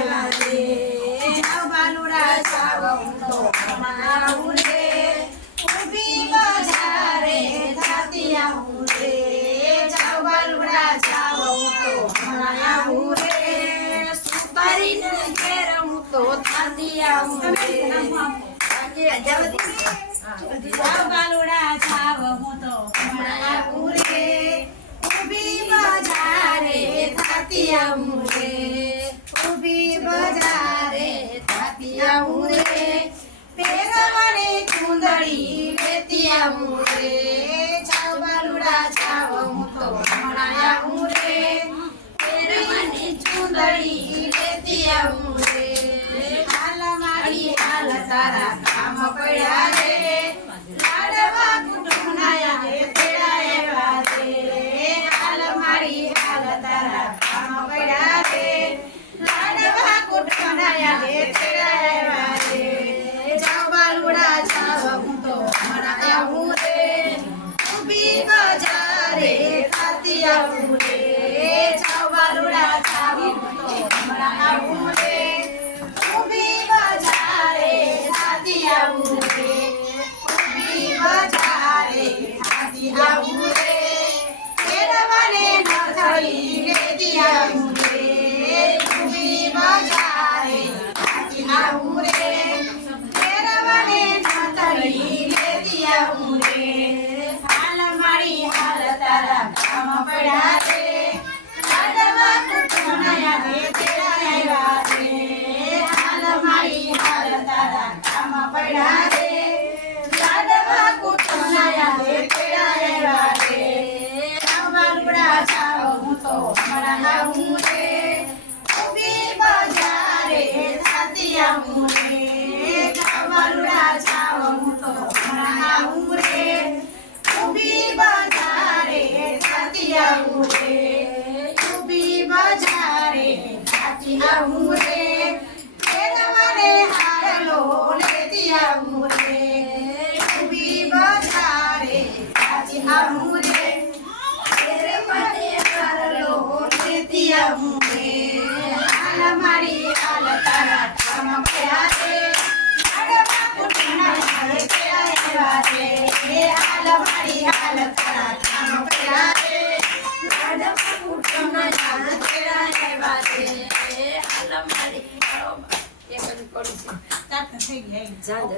આવ્યા રે જાવ બાલુડા જાવ હું તો હમણાં આવું રે ઊભી બજારે થાતી આવું રે જાવ બાલુડા જાવ હું તો હમણાં આવું રે સુપારીને ઘેર હું તો થાતી આવું રે જાવ બાલુડા જાવ હું તો હમણાં આવું રે ઊભી બજારે થાતી આવું રે ઊભી બજારે થાતી આવું રે પહેરવાની ચૂંદડી લેતી આવું રે જાવ બાલુડા જાવ હું તો હમણાં આવું રે પહેરવાની ચૂંદડી લેતી આવું રે હાલ મારી હાલ તારા કામ પડ્યા રે લાડવા કુટુંબના આવે તેડાયા રે હાલ મારી હાલ તારા કામ પડ્યા રે લાડવા કુટુંબના આવે તેડાયા રે જાવ બાલુડા જાવ હું તો હમણાં આવું રે ઊભી બજારે થાતી આવું રે જાવ બાલુડા જાવ હું તો હમણાં આવું રે ઊભી બજારે થાતી આવું રે ઊભી બજારે થાતી આવું રે પહેરવાને નથળી લેતી આવું રે ઊભી બજારે થાતી આવું રે પહેરવાને નથળી લેતી આવું રે હાલ મારી હાલ તારા કામ પડ્યા રે લાડવા કુટુંબના આવે તેડાયા રે હાલ મારી હાલ તારા કામ પડ્યા રે લાડવા કુટુંબના આવે તેડાયા રે જાવ બાલુડા જાવ હું તો હમણાં આવું રે ઊભી બજારે થાતી આવું રે જાવ બાલુડા જાવ હું તો હમણાં આવું રે ઊભી બજારે થાતી આવું રે ઊભી બજારે થાતી આવું રે પહેરવાને હારલો લેતી આવું રે ઊભી બજારે થાતી આવું રે પહેરવાને હારલો લેતી આવું રે હાલ મારી હાલ તારા કામ પડ્યા રે લાડવા કુટુંબના આવે તેડાયા રે હાલ મારી હાલ તારા કામ પડ્યા રે લાડવા કુટુંબના આવે તેડાયા રે હાલ મારી એક જ પડી છે તાત થઈ ગયા